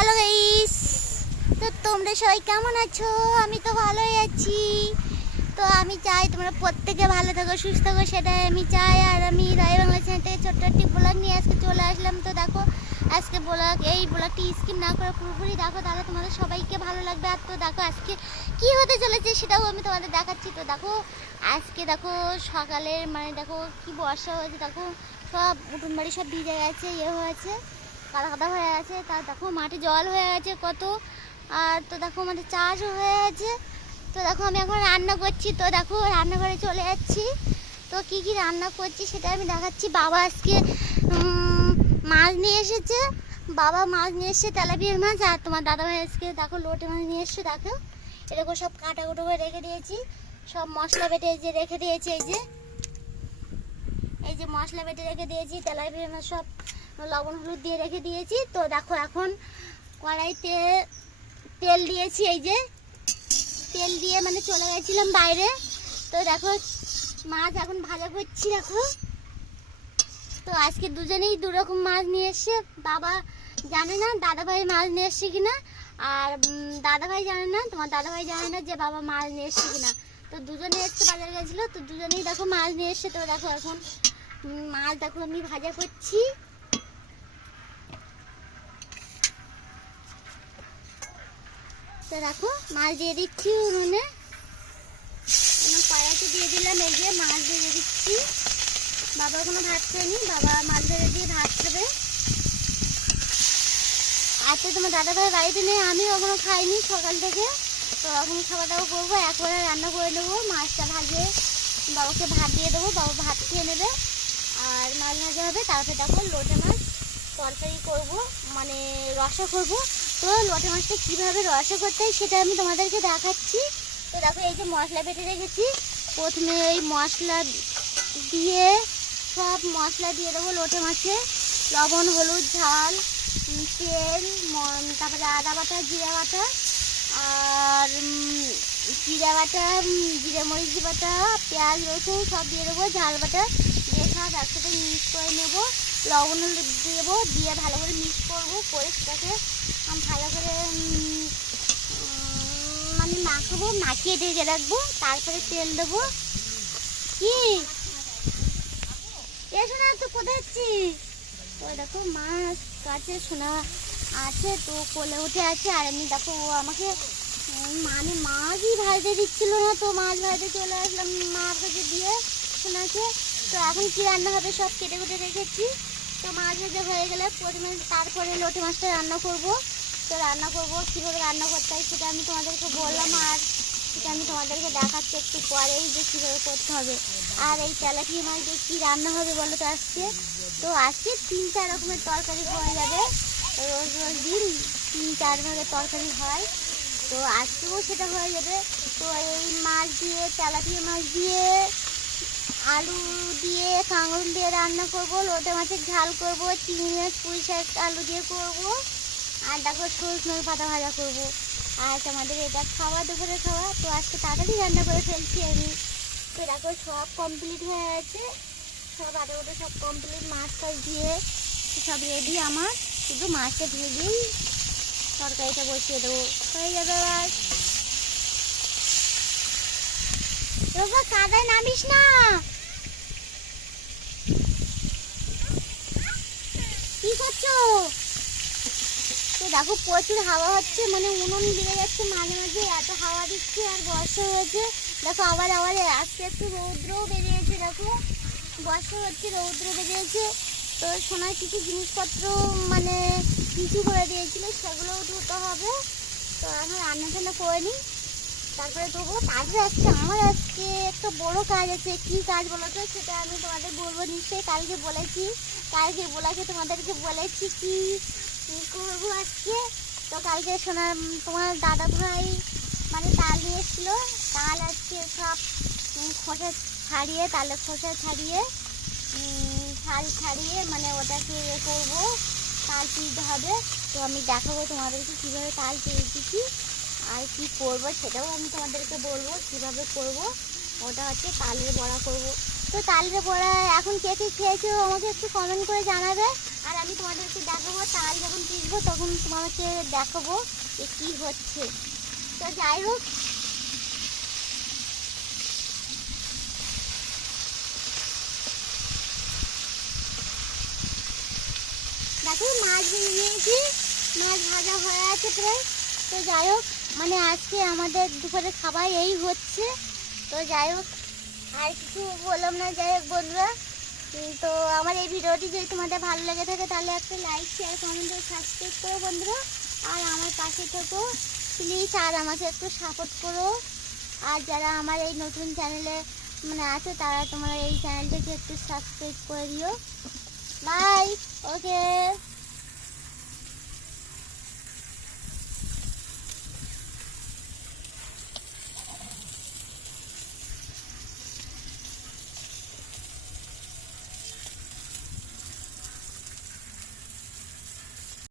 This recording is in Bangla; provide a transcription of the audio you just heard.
হ্যালো গাইস, তো তোমরা সবাই কেমন আছো? আমি তো ভালোই আছি। তো আমি চাই তোমরা প্রত্যেকে ভালো থাকো, সুস্থ থাকো, সেটাই আমি চাই। আর আমি রায় বাংলা চ্যানেল থেকে ছোট্ট একটি ব্লগ নিয়ে আজকে চলে আসলাম। তো দেখো আজকে এই ব্লগটি স্কিপ না করে পুরোপুরি দেখো, তাহলে তোমাদের সবাইকে ভালো লাগবে। আর তো দেখো আজকে কি হতে চলেছে সেটাও আমি তোমাদের দেখাচ্ছি। তো দেখো আজকে দেখো সকালের দেখো কি বর্ষা হয়েছে, দেখো সব উঠোন বাড়ি সব ভিজে গেছে, হয়েছে, কাদা কাদা হয়ে গেছে। তার দেখো মাঠে জল হয়ে গেছে কত। আর তো দেখো আমাদের চাষও হয়ে গেছে। তো দেখো আমি এখন রান্না করছি। তো দেখো রান্নাঘরে চলে যাচ্ছি। তো কি কি রান্না করছি সেটা আমি দেখাচ্ছি। বাবা আজকে মাছ নিয়ে এসেছে। বাবা মাছ নিয়ে এসেছে তেলাপিয়ার মাছ। আর তোমার দাদাভাই আজকে দেখো লোটে মাছ নিয়ে এসছে। দেখো এরকম সব কাটা কুটো করে রেখে দিয়েছি, সব মশলা বেটে যে রেখে দিয়েছি। এই যে মশলা বেটে রেখে দিয়েছি, তেলাপিয়ার মাছ সব লবণ হলুদ দিয়ে রেখে দিয়েছি। তো দেখো এখন কড়াইতে তেল দিয়েছি। এই যে তেল দিয়ে চলে গেছিলাম বাইরে। তো দেখো মাছ এখন ভাজা করছি। দেখো তো আজকে দুজনেই দুরকম মাছ নিয়ে এসছে। বাবা জানে না দাদাভাই মাছ নিয়ে এসছে কিনা, আর দাদাভাই জানে না, তোমার দাদাভাই জানে না যে বাবা মাছ নিয়ে এসছে কিনা। তো দুজনে এসছে, বাজার গেছিলো, তো দুজনেই দেখো মাছ নিয়ে এসছে। তো দেখো এখন মাছ দেখো আমি ভাজা করছি। তো দেখো মাছ দিয়ে দিচ্ছি উনুনে, কড়াইতে দিয়ে দিলাম। এই যে মাছ দিয়ে দিচ্ছি। বাবা কোনো ভাত খায়নি, বাবা মাছ ধরে দিয়ে ভাত খাবে। আর তো তোমার দাদাভাই বাড়িতে নেই, আমিও এখনো খাইনি সকাল থেকে। তো এখন খাওয়া দাওয়া করবো, একবারে রান্না করে নেবো। মাছটা ভাজে বাবাকে ভাত দিয়ে দেবো, বাবা ভাত খেয়ে নেবে। আর মাছ ভাজা হবে, তারপরে দেখো লোটে মাছ তরকারি করবো, রসা করবো। তো লোটে মাছটা কীভাবে রসা করতে হয় সেটা আমি তোমাদেরকে দেখাচ্ছি। তো দেখো এই যে মশলা বেটে রেখেছি, প্রথমে এই মশলা দিয়ে সব মশলা দিয়ে দেবো লোটে মাছে। লবণ হলুদ ঝাল তেল, তারপরে আদা বাটা জিরা বাটা আর জিরা বাটা জিরে মরিচ বাটা পেঁয়াজ রসুন সব দিয়ে দেবো, ঝাল বাটা দিয়ে সব একসাথে মিক্স করে নেবো। লবণ হলুদ দেবো, দিয়ে ভালো করে মিক্স করবো, করে সেটাকে ভালো করে মাখাবো, মাখিয়ে ঢেকে রাখবো। তারপরে তেল দেবো। কি এ শোনা তো কোথায় যাচ্ছিস? তো দেখো মাছ কাছে শোনা আছে, তো কোলে উঠে আছে। আর এমনি দেখো ও আমাকে মাছই ভাজতে দিচ্ছিল না, তো মাছ ভাজতে চলে আসলাম মার কাছে দিয়ে শোনাকে। তো এখন কি রান্না হবে সব কেটে কুটে রেখেছি। তো মাছ ভাজা হয়ে গেলে প্রথমে তারপরে লোটে মাছটা রান্না করব। তো রান্না করব, কীভাবে রান্না করতে হয় সেটা আমি তোমাদেরকে বললাম, আর সেটা আমি তোমাদেরকে দেখাচ্ছি একটু পরেই যে কীভাবে করতে হবে। আর এই তেলাপিয়া মাছ দিয়ে কী রান্না হবে বলো তো আজকে? তো আজকে 3-4 রকমের তরকারি হয়ে যাবে। রোজ রোজ দিন 3-4 ভাগের তরকারি হয়, তো আজকেও সেটা হয়ে যাবে। তো এই মাছ দিয়ে, তেলাপিয়া মাছ দিয়ে, আলু দিয়ে, কাঁকরোল দিয়ে রান্না করব। লোটে মাছের ঝাল করব, চিংড়ি মাছ পুঁই শাক আলু দিয়ে করব। আর দেখো সজনের পাতা ভাজা করব। আর আমাদের এটা খাওয়া, দুপুরে খাওয়া। তো আজকে তাড়াতাড়ি রান্না করে ফেলছি আমি। তো দেখো সব কমপ্লিট হয়ে গেছে, সব আদা ওটা সব কমপ্লিট। মাছ টাছ দিয়ে সব রেডি আমার, শুধু মাছটা ভেজেই তরকারিটা বসিয়ে দেবো, হয়ে যাবে। আর কাদায় নামিস না। কি করছো? তো দেখো প্রচুর হাওয়া হচ্ছে, উনুন লেগে যাচ্ছে মাঝে মাঝে, এত হাওয়া দিচ্ছে। আর বর্ষা হয়েছে, দেখো আবার আস্তে আস্তে রৌদ্রও বেরিয়েছে। দেখো বর্ষা হচ্ছে, রৌদ্র বেরিয়েছে। তো সোনার কিছু জিনিসপত্র কিছু করে দিয়েছিল, সেগুলোও ধুতে হবে। তো এখন রান্না টান্না করে নিই, তারপরে দেবো। তারপরে আমার আজকে একটা বড় কাজ আছে। কি কাজ বলো তো? সেটা আমি তোমাদের বলবো নিশ্চয়ই। কালকে বলেছি তোমাদেরকে বলেছি কি করবো আজকে। তো কালকে তোমার দাদা ভাই তাল নিয়ে এসেছিলো। তাল আজকে সব খোসা ছাড়িয়ে, তালের খোসা ছাড়িয়ে ছাড়িয়ে ওটাকে করবো, তাল পিষতে হবে। তো আমি দেখাবো তোমাদেরকে কীভাবে তাল পিষছি আর কি করব, সেটাও আমি তোমাদেরকে বলবো কিভাবে করব। ওটা হচ্ছে তালের বড়া করব। তো তালের বড়া এখন কে কে খেয়েছো আমাকে একটু কমেন্ট করে জানাবে। আর আমি তোমাদেরকে দেখাবো, তাল যখন পিসবো তখন তোমাকে দেখাবো যে কি হচ্ছে। তো যাই হোক, দেখো মাছ ভেজে নিয়েছি, মাছ ভাজা হয়ে আছে প্রায়। তো যাই হোক, মানে আজকে আমাদের দুপুরের খাবার এই হচ্ছে। তো যাই হোক, আর কিছু বললাম না। যাই হোক বন্ধুরা, তো আমার এই ভিডিওটি যদি তোমাদের ভালো লেগে থাকে তাহলে একটা লাইক, শেয়ার, কমেন্ট ও সাবস্ক্রাইব করো বন্ধুরা। আর আমার পাশে থেকো প্লিজ, আর আমাকে একটু সাপোর্ট করো। আর যারা আমার এই নতুন চ্যানেলে মানে আছে তারা তোমরা এই চ্যানেলটাকে একটু সাবস্ক্রাইব করে দিও। বাই। ওকে।